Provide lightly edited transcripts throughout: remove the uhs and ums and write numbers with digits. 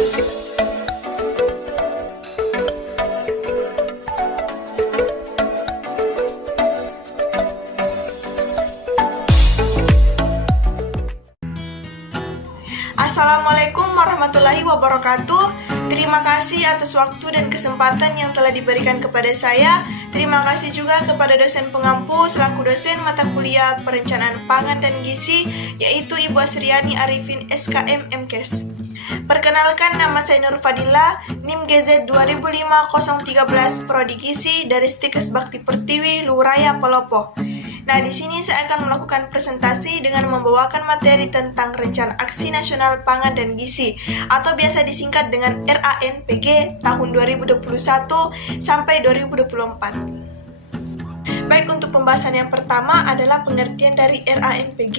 Assalamualaikum warahmatullahi wabarakatuh. Terima kasih atas waktu dan kesempatan yang telah diberikan kepada saya. Terima kasih juga kepada dosen pengampu selaku dosen mata kuliah Perencanaan Pangan dan Gizi, yaitu Ibu Asriani Arifin SKM MKes. Perkenalkan, nama saya Nur Fadila, NIM GZ 2005-013 Prodi Gizi dari Stikes Bakti Pertiwi, Luraya, Palopo. Nah, di sini saya akan melakukan presentasi dengan membawakan materi tentang Rencana Aksi Nasional Pangan dan Gizi atau biasa disingkat dengan RANPG tahun 2021 sampai 2024. Baik, untuk pembahasan yang pertama adalah pengertian dari RANPG.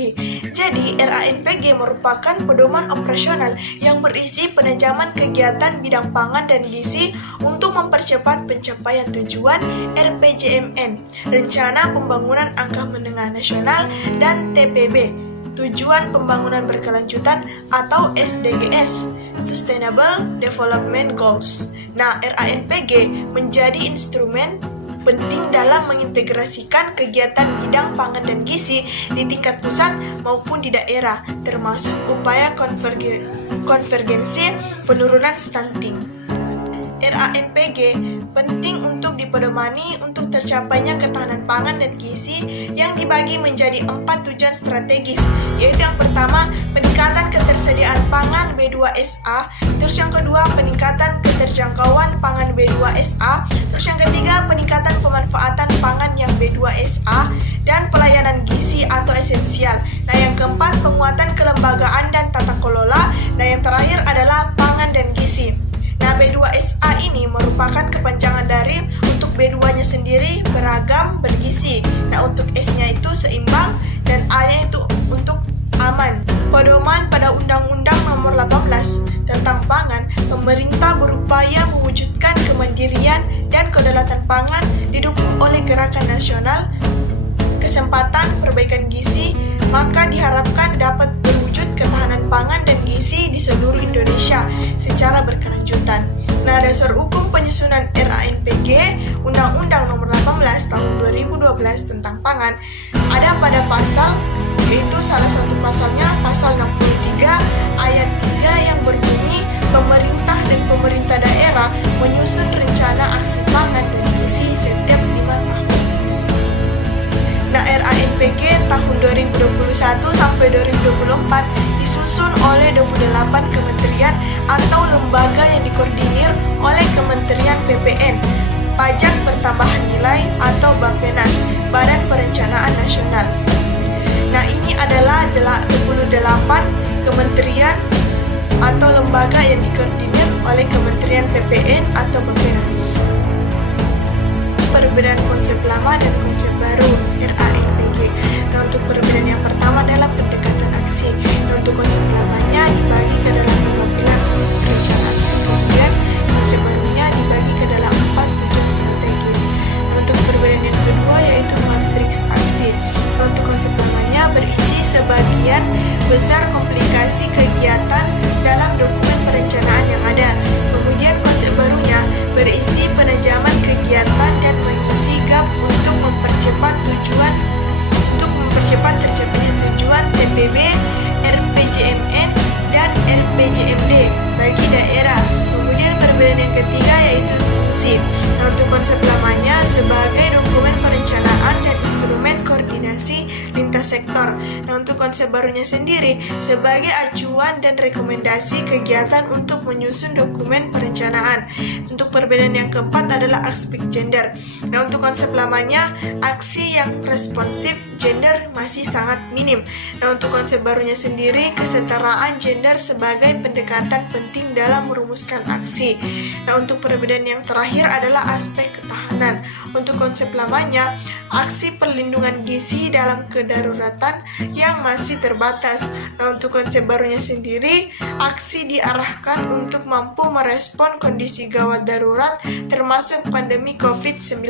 Jadi, RANPG merupakan pedoman operasional yang berisi penajaman kegiatan bidang pangan dan gizi untuk mempercepat pencapaian tujuan RPJMN, Rencana Pembangunan Angka Menengah Nasional, dan TPB, Tujuan Pembangunan Berkelanjutan atau SDGs, Sustainable Development Goals. Nah, RANPG menjadi instrumen penting dalam mengintegrasikan kegiatan bidang pangan dan gizi di tingkat pusat maupun di daerah, termasuk upaya konvergensi penurunan stunting. RANPG penting untuk dipedomani untuk tercapainya ketahanan pangan dan gizi yang dibagi menjadi 4 tujuan strategis, yaitu yang pertama, peningkatan ketersediaan pangan B2SA, terus yang kedua, peningkatan keterjangkauan pangan B2SA, terus yang ketiga, peningkatan pemanfaatan pangan yang B2SA, dan pelayanan gizi atau esensial. Nah, yang keempat, penguatan kelembagaan dan tata kelola. Nah, yang terakhir adalah pangan dan gizi. Nah, B2SA ini merupakan kepanjangan dari untuk B2-nya sendiri beragam, bergizi. Nah, untuk S-nya itu seimbang dan A-nya itu untuk aman. Pedoman pada Undang-Undang Nomor 18 tentang Pangan, pemerintah berupaya mewujudkan kemandirian dan kedaulatan pangan didukung oleh Gerakan Nasional Kesempatan Perbaikan Gizi, maka diharapkan dapat berwujud ketahanan pangan dan gizi di seluruh Indonesia secara berkelanjutan. Nah, dasar hukum penyusunan RANPG Undang-Undang Nomor 18 Tahun 2012 tentang Pangan ada pada pasal, yaitu salah satu pasalnya pasal 63 ayat 3 yang berbunyi pemerintah dan pemerintah daerah menyusun rencana aksi pangan dan gizi setiap 5 tahun. Nah, RANPG tahun 2021 sampai 2024 disusun oleh 28 kementerian atau lembaga yang dikoordinir oleh Kementerian PPN, Pajak Pertambahan Nilai atau Bappenas, Badan Perencanaan Nasional. Nah, ini adalah 28 kementerian atau lembaga yang dikoordinir oleh Kementerian PPN atau Bappenas. Perbedaan konsep lama dan konsep baru RANPG. Nah, untuk perbedaan yang pertama adalah pendekatan aksi. Nah, untuk konsep lamanya dibagi ke dalam 5 pilar rencana aksi, kemudian konsep barunya dibagi ke dalam 4 tujuan strategis. Nah, untuk perbedaan yang kedua yaitu matriks aksi. Nah, untuk konsep lamanya berisi sebagian besar komplikasi kegiatan dalam dokumen perencanaan yang ada. Kemudian konsep barunya berisi penajaman kegiatan dan mengisi gap untuk mempercepat tercapainya tujuan TPB, RPJMN, dan RPJMD bagi daerah. Kemudian perbedaan yang ketiga yaitu fungsi. Nah, untuk konsep lamanya sebagai dokumen perencanaan dan instrumen koordinasi lintas sektor. Nah, untuk konsep barunya sendiri sebagai acuan dan rekomendasi kegiatan untuk menyusun dokumen perencanaan. Untuk perbedaan yang keempat adalah aspek gender. Nah, untuk konsep lamanya aksi yang responsif gender masih sangat minim. Nah, untuk konsep barunya sendiri kesetaraan gender sebagai pendekatan penting dalam merumuskan aksi. Nah, untuk perbedaan yang terakhir adalah aspek ketahanan. Untuk konsep lamanya aksi perlindungan gizi dalam kedaruratan yang masih terbatas. Nah, untuk konsep barunya sendiri aksi diarahkan untuk mampu merespon kondisi gawat darurat termasuk pandemi COVID-19.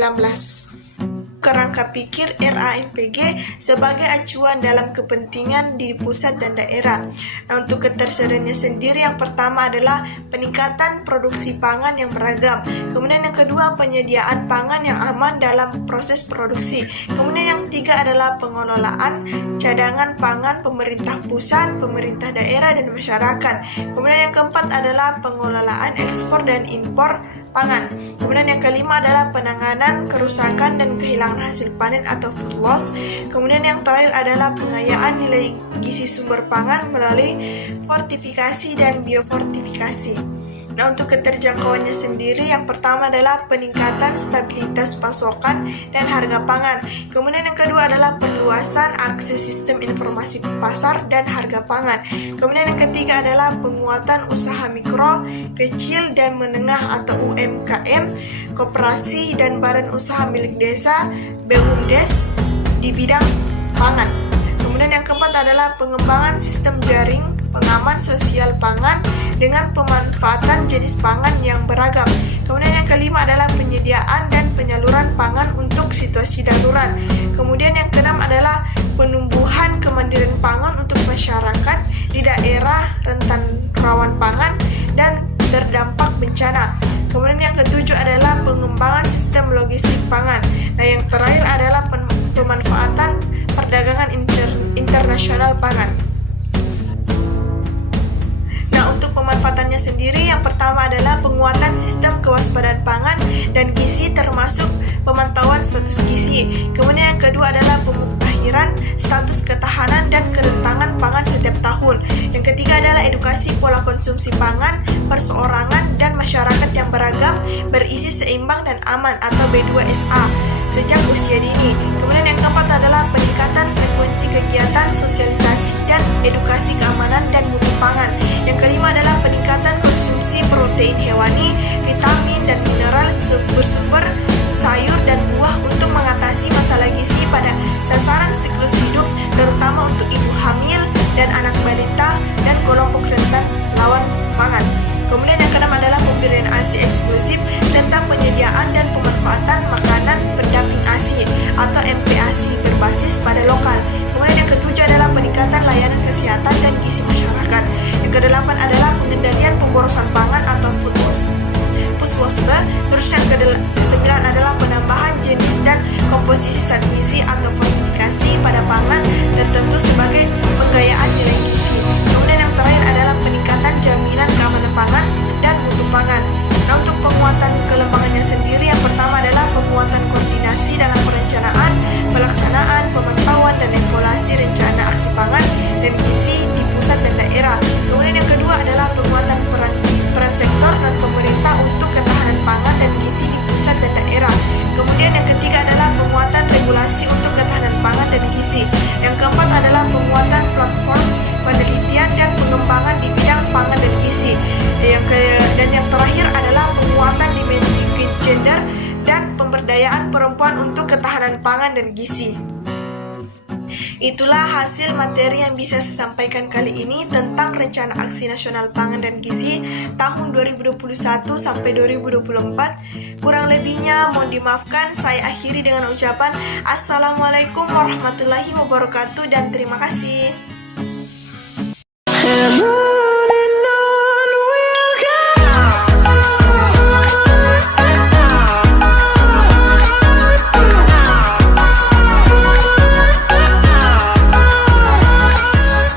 kerangka pikir RANPG sebagai acuan dalam kepentingan di pusat dan daerah. Nah, untuk ketersediaannya sendiri, yang pertama adalah peningkatan produksi pangan yang beragam. Kemudian yang kedua, penyediaan pangan yang aman dalam proses produksi. Kemudian yang ketiga adalah pengelolaan cadangan pangan pemerintah pusat, pemerintah daerah, dan masyarakat. Kemudian yang keempat adalah pengelolaan ekspor dan impor pangan. Kemudian yang kelima adalah penanganan kerusakan dan kehilangan hasil panen atau food loss. Kemudian yang terakhir adalah pengayaan nilai gizi sumber pangan melalui fortifikasi dan biofortifikasi. Nah, untuk keterjangkauannya sendiri, yang pertama adalah peningkatan stabilitas pasokan dan harga pangan. Kemudian yang kedua adalah perluasan akses sistem informasi pasar dan harga pangan. Kemudian yang ketiga adalah penguatan usaha mikro, kecil, dan menengah atau UMKM, koperasi dan badan usaha milik desa (BUMDes) di bidang pangan. Kemudian yang keempat adalah pengembangan sistem jaring pengaman sosial pangan dengan pemanfaatan jenis pangan yang beragam. Kemudian yang kelima adalah penyediaan dan penyaluran pangan untuk situasi darurat. Kemudian yang keenam adalah penumbuhan kemandirian pangan untuk masyarakat di daerah rentan rawan pangan dan terdampak bencana. Kemudian yang ketujuh adalah pengembangan sistem logistik pangan. Nah, yang terakhir adalah pemanfaatan perdagangan internasional pangan. Nah, untuk pemanfaatannya sendiri, yang pertama adalah penguatan sistem kewaspadaan pangan dan gizi termasuk pemantauan status gizi. Kemudian yang kedua adalah pemutahiran status ketahanan dan kerentanan pangan setiap tahun. Yang ketiga adalah edukasi pola konsumsi pangan, perseorangan, dan masyarakat yang beragam, berisi seimbang dan aman atau B2SA sejak usia dini. Kemudian yang keempat adalah peningkatan frekuensi kegiatan sosialisasi dan edukasi keamanan dan mutu pangan. Yang kelima adalah peningkatan konsumsi protein hewani, vitamin, dan mineral bersumber sayur dan buah untuk mengatasi masalah gizi pada sasaran siklus hidup, terutama untuk ibu hamil dan anak balita dan kelompok rentan lawan pangan. Kemudian yang keenam adalah pemberian ASI eksklusif serta penyediaan dan pemanfaatan makanan pendamping ASI atau MPASI berbasis pada lokal. Kemudian yang ketujuh adalah peningkatan layanan kesehatan dan gizi masyarakat. Yang kedelapan adalah pengendalian pemborosan pangan atau food waste. Terus yang kesembilan adalah penambahan jenis dan komposisi zat gizi atau fortifikasi pada pangan tertentu sebagai penggayaan nilai gizi. Kemudian yang terakhir adalah peningkatan jaminan keamanan pangan dan mutu pangan. Nah, untuk penguatan kelembagannya sendiri, yang pertama adalah penguatan koordinasi dalam perencanaan, pelaksanaan, pemantauan, dan evaluasi rencana aksi pangan dan gizi di pusat dan daerah. Kemudian yang kedua adalah penguatan peran sektor dan pemerintah untuk ketahanan pangan dan gizi di pusat dan daerah. Kemudian yang ketiga adalah penguatan regulasi untuk ketahanan pangan dan gizi. Yang keempat adalah penguatan platform penelitian dan pengembangan di bidang pangan dan gizi. Dan yang terakhir adalah penguatan dimensi gender dan pemberdayaan perempuan untuk ketahanan pangan dan gizi. Itulah hasil materi yang bisa saya sampaikan kali ini tentang Rencana Aksi Nasional Pangan dan Gizi tahun 2021 sampai 2024. Kurang lebihnya mohon dimaafkan. Saya akhiri dengan ucapan Assalamualaikum warahmatullahi wabarakatuh dan terima kasih.